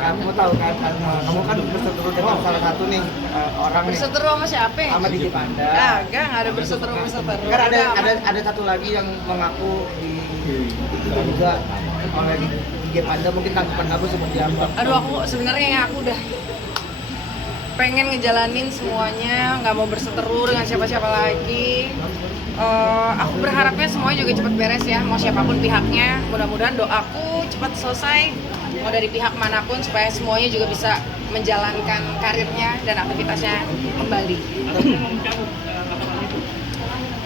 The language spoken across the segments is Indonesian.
kamu tahu kan, kamu kan berseteru dengan salah satu nih orang nih. Berseteru sama siapa? Sama DJ Panda. Enggak ada berseteru. Kan ada satu lagi yang mengaku itu juga oleh DJ Panda, mungkin tanggapan kamu seperti apa? Aduh, aku sebenarnya aku udah pengen ngejalanin semuanya, nggak mau berseteru dengan siapa-siapa lagi. Aku berharapnya semuanya juga cepat beres ya, mau siapapun pihaknya. Mudah-mudahan doaku cepat selesai, mau dari pihak manapun, supaya semuanya juga bisa menjalankan karirnya dan aktivitasnya kembali.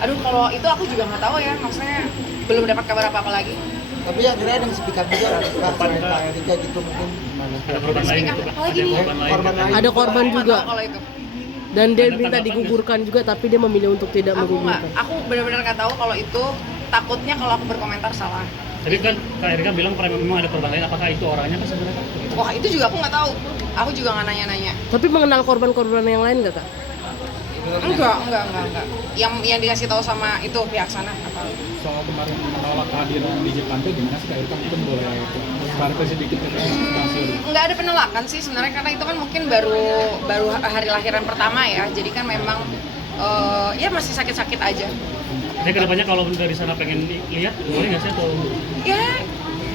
Aduh, kalau itu aku juga nggak tahu ya, maksudnya belum dapat kabar apa-apa lagi. Tapi akhirnya ada yang speak up juga, Kak gitu mungkin. Ada korban lain gitu. Apalagi nih? Korban lain. Ada korban juga. Kalau itu. Dan dia minta digugurkan juga, tapi dia memilih untuk tidak menggugurkan. Aku benar-benar nggak tahu kalau itu, takutnya kalau aku berkomentar salah. Tapi kan Kak Erika bilang memang ada korban lain, apakah itu orangnya kan sebenarnya? Wah, itu juga aku nggak tahu. Aku juga nggak nanya-nanya. Tapi mengenal korban-korban yang lain nggak, Kak? Enggak. Yang dikasih tahu sama itu pihak sana apa? Soal kemarin menolak kehadiran DJ Panda gimana sih Kak Erika, mungkin boleh klarifikasi sedikit Nggak ada penolakan sih sebenarnya, karena itu kan mungkin baru hari lahiran pertama ya, jadi kan memang ya masih sakit-sakit aja. Jadi kedepannya kalau dari sana pengen lihat, boleh nggak sih atau? Ya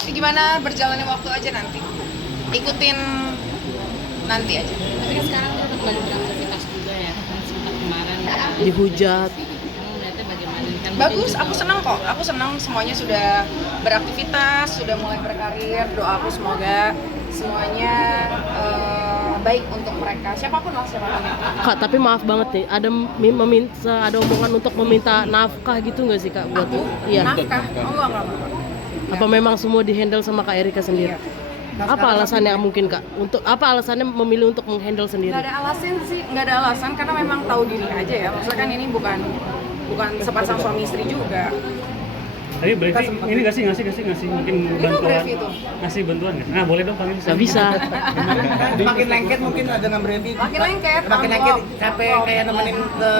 gimana berjalannya waktu aja nanti, ikutin nanti aja. Tapi kan sekarang kita kembali beraktivitas juga ya, kan sempat kemarin Dihujat. kamu melihatnya bagaimana? Kan Bagus, aku senang kok. Aku senang semuanya sudah beraktivitas, sudah mulai berkarir. Doaku semoga semuanya baik untuk mereka. Siapapun lah, siapapun. Kak, tapi maaf banget nih, ada omongan untuk meminta nafkah gitu nggak sih, Kak? Buat Aku? iya. Nafkah? Oh, enggak. Apa memang semua dihandle sama Kak Erika sendiri? Apa alasannya mungkin, Kak? Untuk apa alasannya memilih untuk menghandle sendiri? Nggak ada alasan sih, nggak ada alasan karena memang tahu diri aja ya. Maksudnya kan ini bukan sepasang suami istri juga. Tapi berarti ini ngasih mungkin bantuan, berarti itu. ngasih bantuan nggak? Nah boleh dong panggil Nggak bisa. Makin lengket mungkin dengan Brevi. Makin lengket, Makin lengket sampai kayak nemenin ke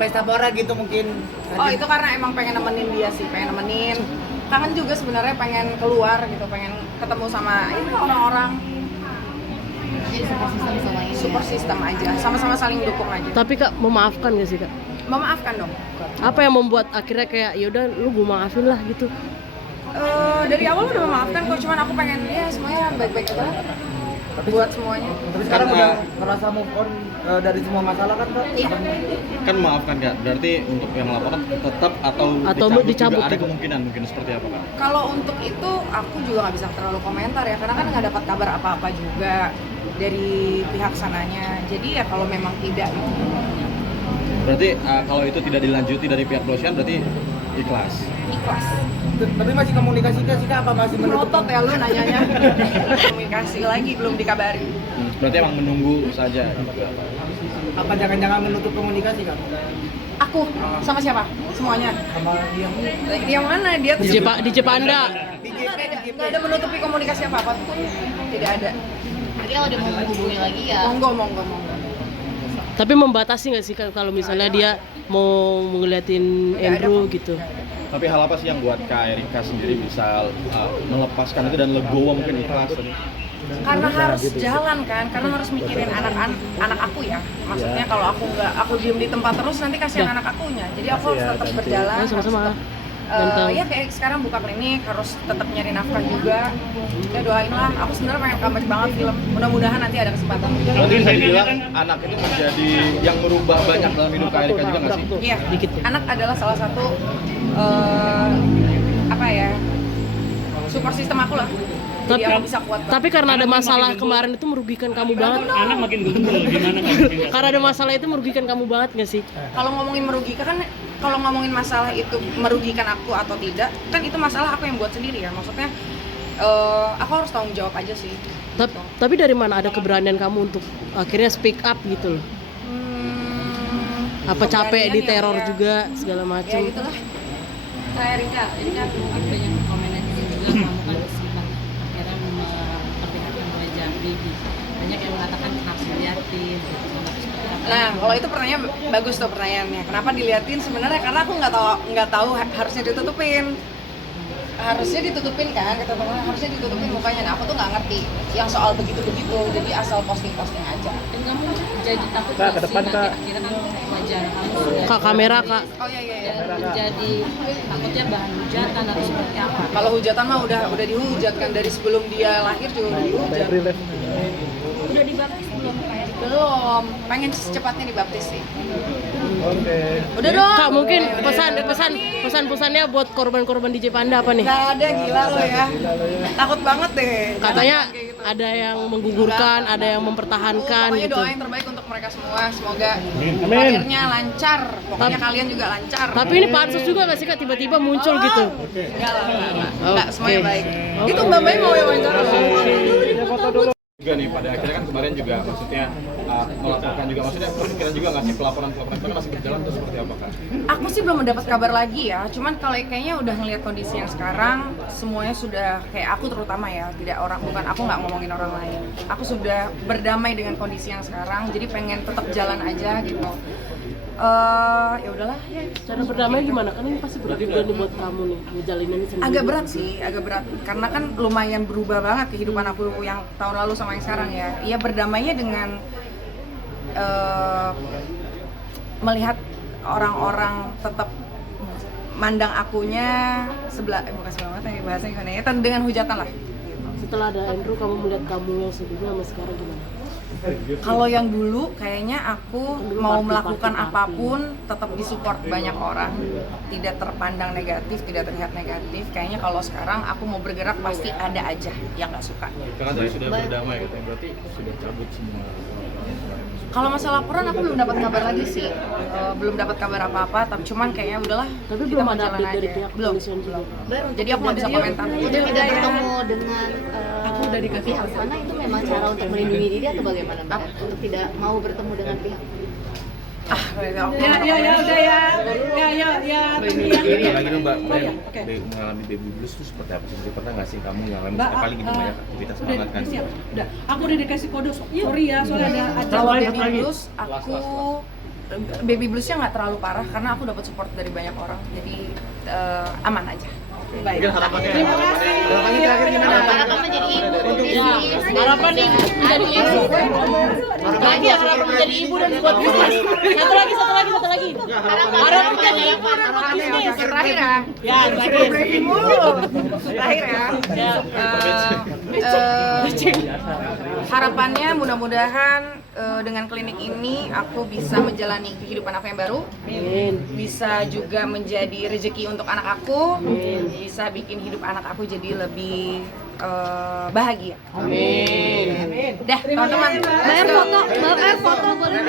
pesta pora gitu mungkin. Oh, itu karena emang pengen nemenin dia sih, pengen nemenin. Kangen juga sebenarnya, pengen keluar gitu, pengen ketemu sama orang-orang. jadi support system Aja, sama-sama saling dukung aja. Tapi Kak, memaafkan nggak sih, Kak? Memaafkan dong. Apa yang membuat akhirnya kayak yaudah lu gue maafin lah gitu? Dari awal udah memaafkan kok, cuman aku pengen ya semuanya baik-baik aja lah. Buat semuanya. Tapi sekarang udah merasa move on dari semua masalah kan, Kak? Iya. Kan maafkan Kak, berarti untuk yang melaporkan tetap atau dicabut juga ada juga. kemungkinan mungkin seperti apa Kak? Kalau untuk itu aku juga nggak bisa terlalu komentar ya, karena kan nggak dapat kabar apa-apa juga dari pihak sananya. Jadi ya kalau memang tidak gitu. Berarti kalau itu tidak dilanjuti dari pihak kepolisian berarti ikhlas. Tapi masih komunikasi Kak, apa masih Melotot ya lu nanyanya. Komunikasi lagi belum dikabari. Berarti emang menunggu saja. Apa jangan-jangan menutup komunikasi, Kak? Aku sama siapa? Semuanya. Sama dia. Yang mana dia tuh? DJ Panda. Nggak ada menutupi komunikasi apa-apa pun, tidak ada. Jadi kalau dia mau menghubungi lagi ya Monggo. Tapi membatasi nggak sih Kak, kalau misalnya dia mau ngeliatin Andrew gitu? Tapi hal apa sih yang buat Kak Erika sendiri bisa melepaskan itu dan legowo mungkin ikhlas tadi? Karena harus jalan kan, karena harus mikirin anak aku ya. Maksudnya kalau aku diem di tempat terus nanti kasihan anak akunya. Jadi aku harus tetap berjalan. Sama-sama. Ya kayak sekarang buka klinik harus tetap nyari nafkah juga. Ya doain lah. Aku sebenarnya pengen comeback banget film. Mudah-mudahan nanti ada kesempatan. Berarti bisa dibilang anak itu menjadi yang merubah banyak dalam hidup Kak Erika juga nggak sih? Iya. Anak adalah salah satu support system aku lah. Jadi aku bisa kuat banget. Tapi karena ada masalah kemarin itu merugikan kamu banget. Anak makin gembel gimana Kak? Karena ada masalah itu merugikan kamu banget nggak sih? Kalau ngomongin merugikan kan, kalau ngomongin masalah itu merugikan aku atau tidak, kan itu masalah aku yang buat sendiri ya. Maksudnya aku harus tanggung jawab aja sih. Tapi dari mana ada keberanian kamu untuk akhirnya speak up gitu loh? Apa capek diteror ya, juga segala Ya macam? gitulah. Kak Erika, ini kan mungkin banyak komen netizen juga kamu kan sempat akhirnya memperlihatkan oleh Jambi gitu. Banyak yang mengatakan harus diliatin gitu. Nah, kalau itu pertanyaan bagus tuh pertanyaannya. Kenapa diliatin? Sebenarnya karena aku nggak tahu harusnya ditutupin. harusnya ditutupin kan, kata teman harusnya ditutupin mukanya. Nah aku tuh nggak ngerti yang soal begitu-begitu, jadi asal posting-posting aja. Dan kamu jadi takut Kak, ke nggak sih depan, nanti Kak. akhirnya kan wajah kamu sudah Kak, kamera Kak. Oh iya. dan menjadi takutnya bahan hujatan atau seperti apa? Kalau hujatan mah udah dihujat kan dari sebelum dia lahir juga udah dihujat. Udah dibaptis belum kayak Belum, pengen secepatnya dibaptis sih. Oke. Udah dong. Kak, mungkin pesan-pesannya buat korban-korban DJ Panda apa nih? Nggak ada, gila lo ya. Takut banget deh. Katanya Jangan kayak gitu. ada yang menggugurkan, ada yang mempertahankan Pokoknya gitu. doa yang terbaik untuk mereka semua. Semoga Amin. karirnya lancar. Pokoknya kalian juga lancar. Tapi ini pansus juga gak sih Kak tiba-tiba muncul gitu? Enggak lah, enggak. Oke. Semuanya baik. Itu Mbak Mai mau yang wawancara loh. Juga nih pada akhirnya kan kemarin juga maksudnya melaporkan juga maksudnya kepikiran juga nggak sih pelaporan itu kan masih berjalan terus seperti apa kan? Aku sih belum mendapat kabar lagi ya. Cuman kalau kayaknya udah ngelihat kondisi yang sekarang, semuanya sudah kayak aku terutama ya, tidak bukan aku nggak ngomongin orang lain. Aku sudah berdamai dengan kondisi yang sekarang, jadi pengen tetap jalan aja gitu. Ya udahlah ya. Cara berdamai gimana? Kan ini pasti berat juga nih buat kamu nih, ngejalaninnya sendiri. Agak berat sih, agak berat. Karena kan lumayan berubah banget kehidupan aku yang tahun lalu sama yang sekarang ya. Iya berdamainya dengan melihat orang-orang tetap mandang akunya bukan sebelah mata ya bahasanya gimana ya, dengan hujatan lah. Setelah ada Andrew, kamu melihat kamu yang sebelumnya sama sekarang gimana? Kalau yang dulu kayaknya aku mau melakukan apapun tetap disupport banyak orang, tidak terpandang negatif, tidak terlihat negatif. Kayaknya kalau sekarang aku mau bergerak pasti ada aja yang nggak suka. Karena tadi sudah berdamai gitu, berarti sudah cabut semua. Kalau masalah laporan aku belum dapat kabar lagi sih, belum dapat kabar apa-apa. Tapi cuman kayaknya udahlah. Tapi kita belum mau ada jalan update dari aja. pihak Belum. kepolisian juga. Jadi aku nggak bisa komentar. Tidak bertemu dengan pihak sana itu memang cara untuk melindungi diri atau bagaimana Mbak? Untuk tidak mau bertemu dengan pihak Ya. Ini lagi dong Mbak, mengalami baby blues itu seperti apa sih? Jadi pernah nggak sih kamu mengalami apalagi di banyak aktivitas banget kan? Udah, aku udah dikasih kode, sorry ya, soalnya ada Kalau acara. baby blues, baby bluesnya nggak terlalu parah karena aku dapat support dari banyak orang, jadi aman aja. Mungkin harapannya. Harapannya terakhir gimana? harapan menjadi ibu Harapan nih menjadi ibu. Lagi harapan menjadi ibu dan buat bisnis. Satu lagi. Harapan menjadi ibu dan buat bisnis. Terakhir ya. Ya, terakhir. Terakhir ya. Harapannya mudah-mudahan dengan klinik ini aku bisa menjalani kehidupan aku yang baru. Amin. Bisa juga menjadi rezeki untuk anak aku. Bisa bikin hidup anak aku jadi lebih bahagia. Amin. Dah, teman-teman. foto boleh